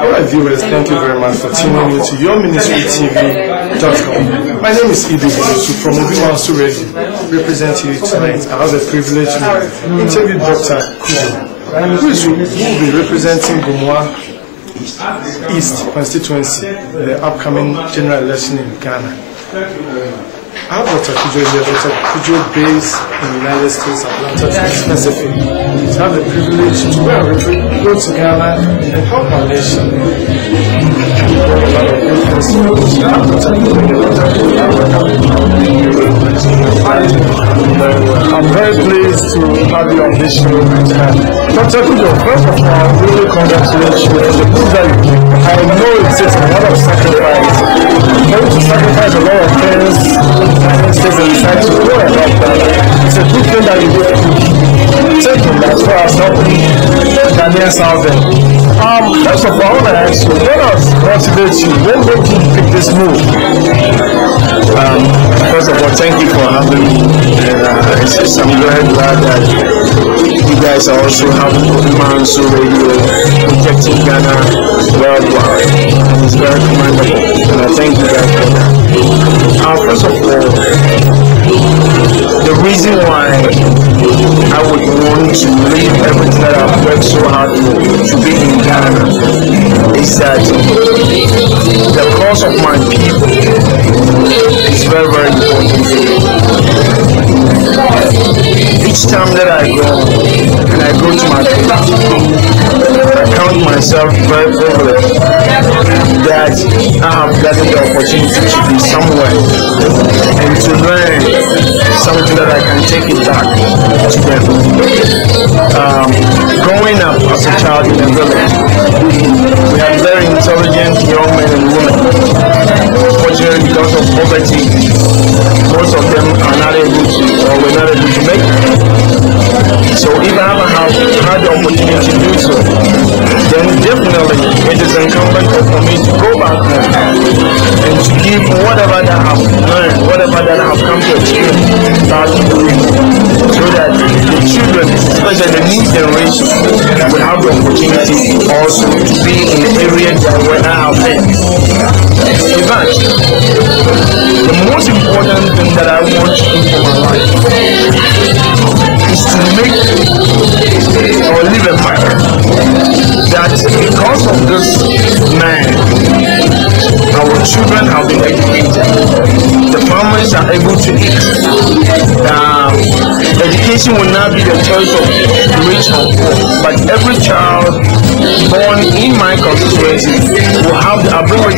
Alright viewers, thank you very much for tuning in to YMTV.com. My name is Ibi from Gomoa, represent you tonight. I have the privilege to interview Dr. CUDJOE, who will be representing Gomoa East constituency, the upcoming general election in Ghana. I have Dr. CUDJOE here. Dr. CUDJOE based in the United States, Atlanta specifically. To have the privilege to go to Ghana and help our nation. I'm very pleased to have you on this show. Dr. CUDJOE, first of all, I really congratulate you for the book that you did. I know it takes a lot of sacrifice. You have to sacrifice a lot of things. It's a good thing that you did taking as far as helping Ghanaians out there. First of all, I want to ask you, what else motivates you? When did you pick this move? First of all, thank you for having me. I'm very glad that you guys are also having Gomoa Radio protecting Ghana worldwide. It's very commendable, and I thank you guys for that. First of all, the reason why I would want to leave everything that I've worked so hard for to be in Ghana is that the cause of my people is very, very important. Each time that I go and I go to my people, I count myself very privileged that I have gotten the opportunity to be somewhere and to learn something that I can take it back to them. Growing up as a child in a village, we have very intelligent young men and women. Unfortunately, because of poverty, most of them are not able to, or were not able to make it. So if I haven't had the opportunity to do so, then definitely it is incumbent for me to go back home and to give whatever that I have learned, whatever that I have come to experience back to them, so that the children, especially the new generation, will have the opportunity also to be in the area where I have been. In fact, the most important thing that I want to do for my life is to make or live a fire that because of this man, our children have been educated, the families are able to eat. Education will not be the choice of rich or poor, but every child born in my constituency will have the ability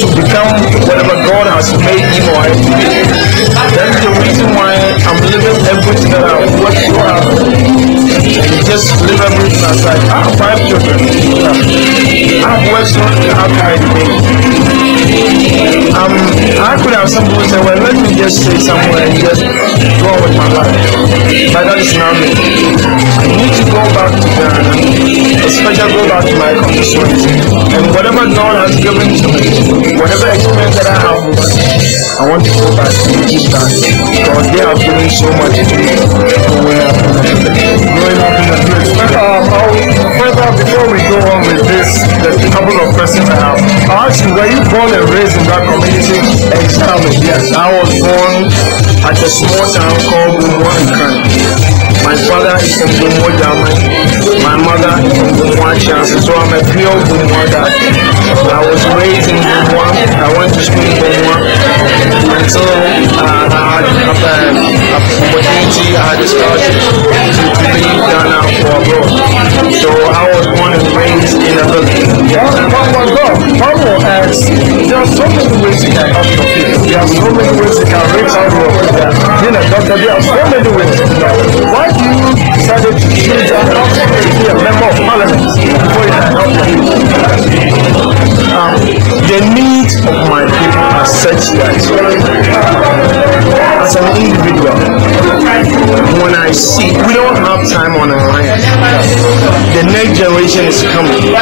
to become whatever God has made him or her to be. That's the reason why I'm living everything that I've worked so hard for. And just live everything aside. I have 5 children. I've worked so hard to educate. I could have some people say, well, let me just stay somewhere and just go on with my life. But that is not me. I need to go back to Ghana, especially go back to my constituency. And whatever God has given to me, whatever experience that I have with them, I want to go back and give that. Because they have given so much to me growing up in the place. Further, before we go on with this, the couple of questions I have. I'll ask you, were you born and raised in that community? Exactly, yes. I was born at a small town called Gomoa. My father is from Gomoa, my mother is from Gomoa, so I'm a pure Gomoa guy. I was raised in Gomoa. I went to school in Gomoa until I had an opportunity, I had a scholarship to leave Ghana for abroad. So I was born and raised in a village. There are so many ways you can help your people. There are so many ways you can reach out to your people. Being a doctor, there are so many ways. Why do you decide to choose an option to be a member of is coming.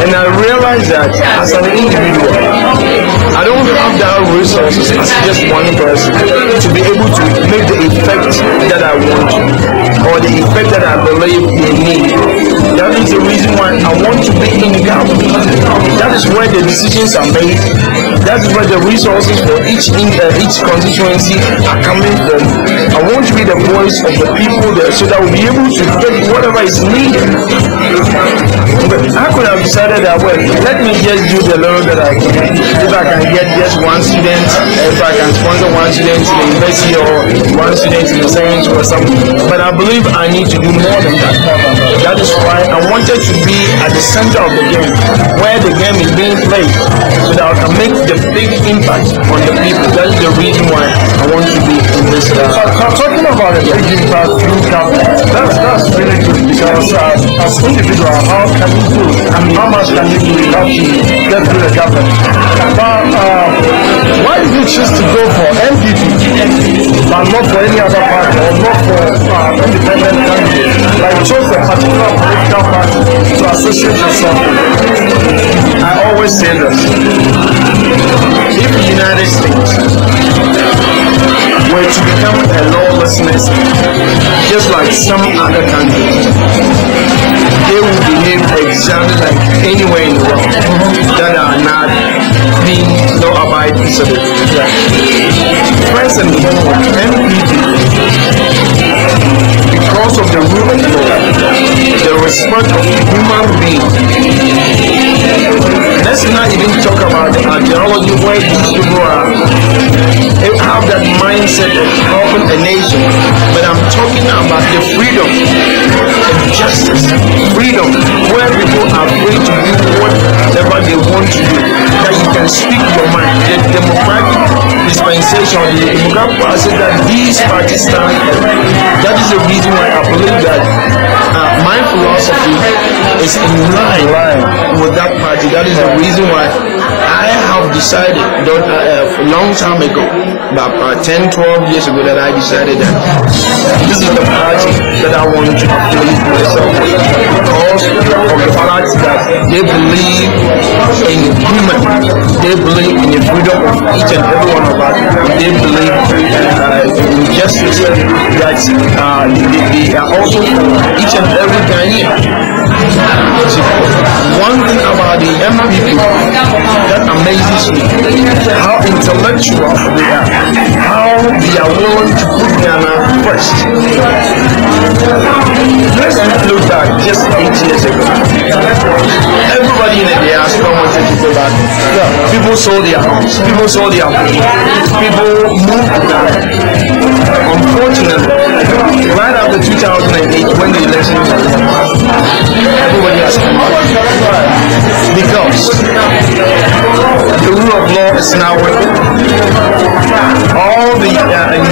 And I realize that as an individual, I don't have that resources as just one person to be able to make the effect that I want to, or the effect that I believe we need. That is the reason why I want to be in government. That is where the decisions are made. That is where the resources for each constituency are coming from. I want to be the voice of the people there so that we'll be able to get whatever is needed. But I could have decided that, well, let me just do the little that I can. If I can get just one student, if I can sponsor one student in the university or one student in the secondary school or something. But I believe I need to do more than that. That is why I wanted to be at the center of the game, where the game is being played, so that I can make the big impact on the people. That is the reason why I want to be in this. Talking about a big impact through government, that's really good, because as individual, how can you do? I mean, how much can you do to get through the government? But why did you choose to go for MPP, but not for any other party, or not for independent candidate? Like, you chose a particular political party to associate yourself with? I always say this: if the United States were to become a lawlessness, just like some other countries, they will behave exactly like anywhere in the world that are not being law-abiding citizens. First and foremost, MPP, because of the rule of law, the respect of human beings. Let's not even talk about the ideology where these people have that mindset of helping a nation, but I'm talking about the freedom and justice, freedom where people are free to do whatever they want to do, that you can speak your mind. The democratic dispensation, the democratic process that these parties stand for. That is the reason why I believe that my philosophy is in line with that party. That is the reason why I have decided a long time ago, about 10, 12 years ago, that I decided that this is the party that I want to affiliate myself with, because of the fact that they believe in human, they believe in the freedom of each and every one of us, they believe in justice, that they are also for each and every Ghanaian. One thing about the MPP that amazes me, how intellectual they are, how they are willing to put Ghana first. Let's look back just 8 years ago. Everybody in the diaspora wanted to go back. People sold their homes, people sold their homes, people moved to Ghana. Unfortunately, right after 2008, when the elections were everybody has come back, because the rule of law is now working. All the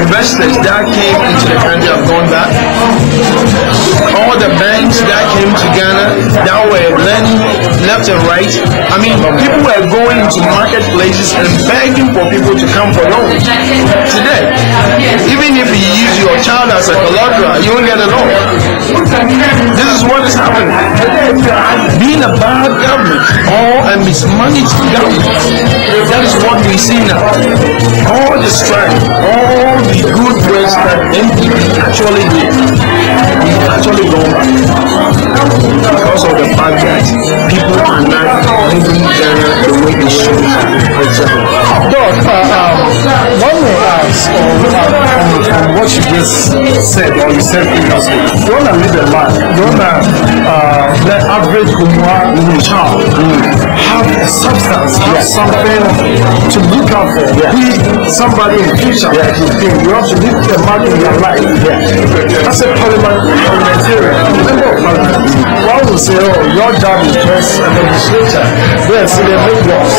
investors that came into the country have gone back. All the banks that came to Ghana that were lending left and right. I mean, people were going into marketplaces and begging for people to come for loans. Today, even if you use your child as a collateral, you won't get a loan. This is what is happening. Being a bad government and mismanaged government, that is what we see now. All the strife, all the good works that MPP actually did, we've actually gone back because of the fact that people are not moving Ghana the way they should. Doc, one may ask, from what you just said, or you said previously, you want to live a life, you want to let average Gomoa child have a substance, have something to look out for, be somebody in the future that you think. You have to leave a mark in your life. As a parliamentarian, member of parliament, one will say, oh, your job is just a legislature. Yes, they make laws.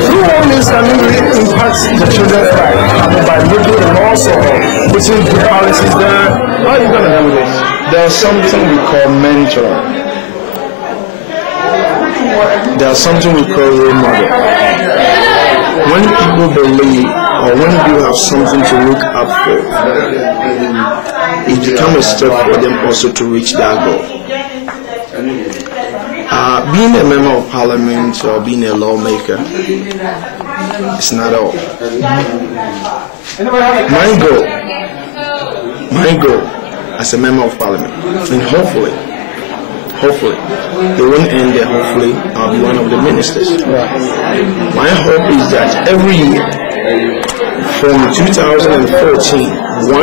Through all means can really impact the children's life. I mean, by making the laws or putting good policies there. How are you going to do this? There's something we call mentor. There's something we call role model. When people believe, or when you have something to look up for, it becomes a step for them also to reach that goal. Being a member of parliament or being a lawmaker is not all. My goal as a member of parliament, and hopefully, it won't end there. Hopefully, I'll be one of the ministers. My hope is that every year, from 2014,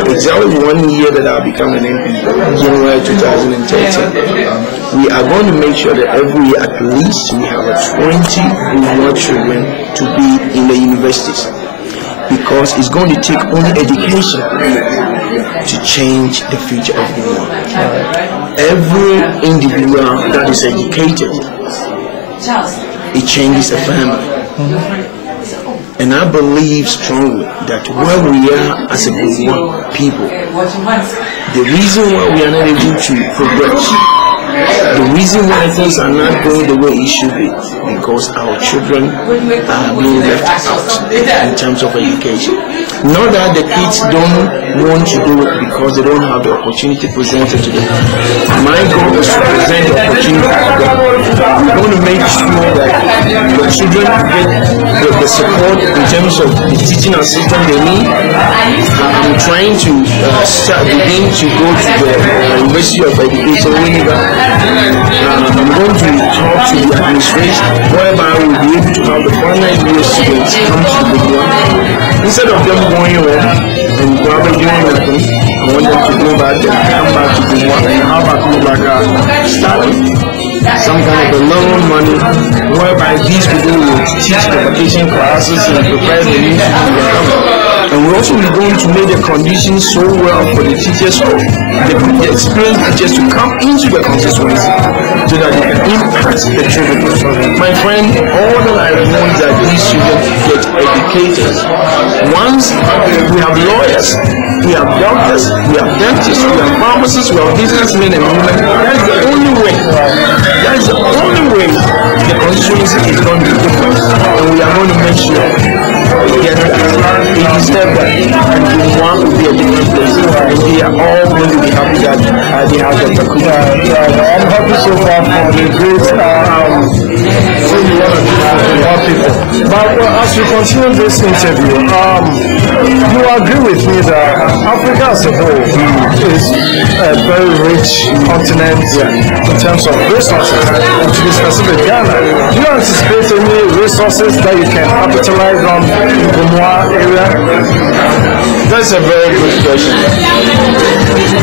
exactly 1 year that I'll become an MP, January 2013, we are going to make sure that every year at least we have 20 more children to be in the universities, because it's going to take only education to change the future of the world. Every individual that is educated, it changes a family. And I believe strongly that where we are as a Gomoa people, the reason why we are not able to progress, the reason why things are not going the way it should be, because our children are being left out in terms of education. Not that the kids don't want to do it because they don't have the opportunity presented to them. My goal is to present the opportunity to them. We're going to make sure that the children get the support in terms of the teaching assistant they need. I'm trying to begin to go to the University of Education. I'm going to talk to the administration whereby we'll be able to have the final year students come to the Gomoa. Instead of them going home and probably doing nothing, I want them to go back and come back to Gomoa and have a go back starting some kind of a loan money whereby these people will teach the vacation classes and prepare the new students. And we're also going to make the conditions so well for the teachers, for the experienced teachers to come into the constituency so that they can impact the children. My friend, all that I want is that these children get educated. Once we have lawyers, we have doctors, we have dentists, we have pharmacists, we have businessmen and women. That's the only way. That's the only way the constituency is going to be different. And we are going to make sure we get that. It is that and Gomoa will be a different place. And we are all going to be happy that they have the CUDJOE. I'm happy so far for the great thing you want to do for more people. But as we continue this interview, you agree with me that Africa as a whole is a very rich continent in terms of resources, and to be specific, Ghana. Do you anticipate any resources that you can capitalize on in the Gomoa area? That's a very good question.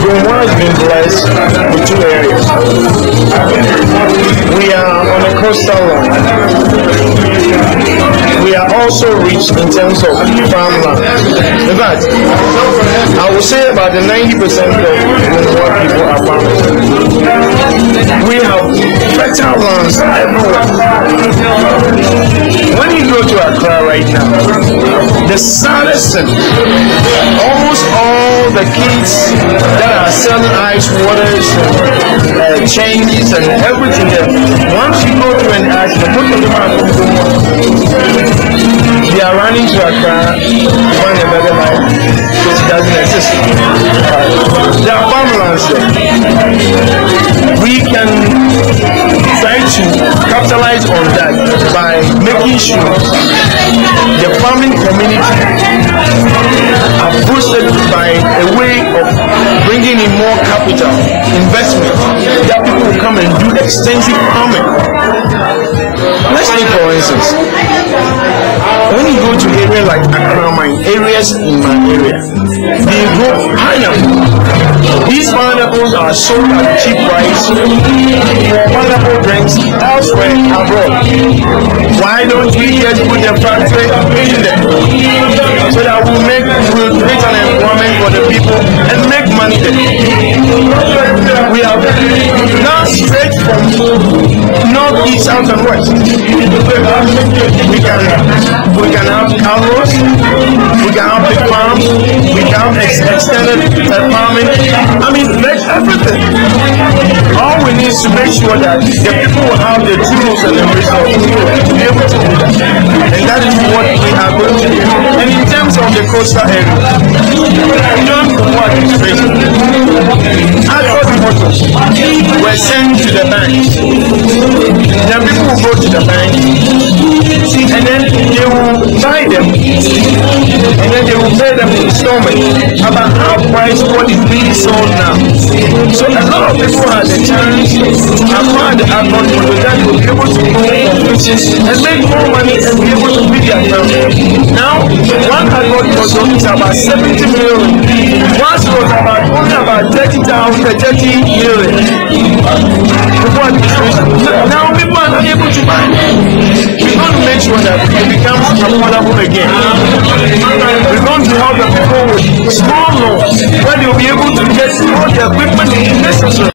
Gomoa has been blessed with two areas. We are on a coastal line. We are also rich in terms of farmland. In fact, I would say about the 90% of Gomoa people are farmers. We have fertile lands everywhere. When you go to Accra right now, the saddest thing, almost all the kids that are selling ice waters, changes and everything there, once you go to an ask, the most of them are from Gomoa. They are running to Accra to find a better life, which doesn't exist. There are farmlands there. We can try to capitalize on that by making sure the farming community are boosted by a way of bringing in more capital investment, that people will come and do extensive farming. Let's take for instance, when you go to areas like Accra, areas in my area, they grow pineapple. These pineapples are sold at a cheap price for pineapple drinks elsewhere abroad. Why don't we just put the factory in there so that we'll create an employment for the people and make money there? We have now straight from north, east, south and west. We can have cows, we can have big farms, we can have extended farming. I mean, make everything. All we need is to make sure that the people will have the tools and the resources to be able to do that. And that is what we are going to do. And in terms of the coastal area, beyond what is facing, Akoto-Sekyere were sent to the banks then they will pay them installment about half price what is being sold now. So a lot of people had the chance to acquire the Akoto that will be able to go and make more money and be able to feed their family. Now, one Akoto is about 70 million. Once it was only about 30 million. Before administration. Now people are not able to buy. We're going to make sure that it becomes affordable again. We're going to help the people with small loans where they'll be able to get all the equipment necessary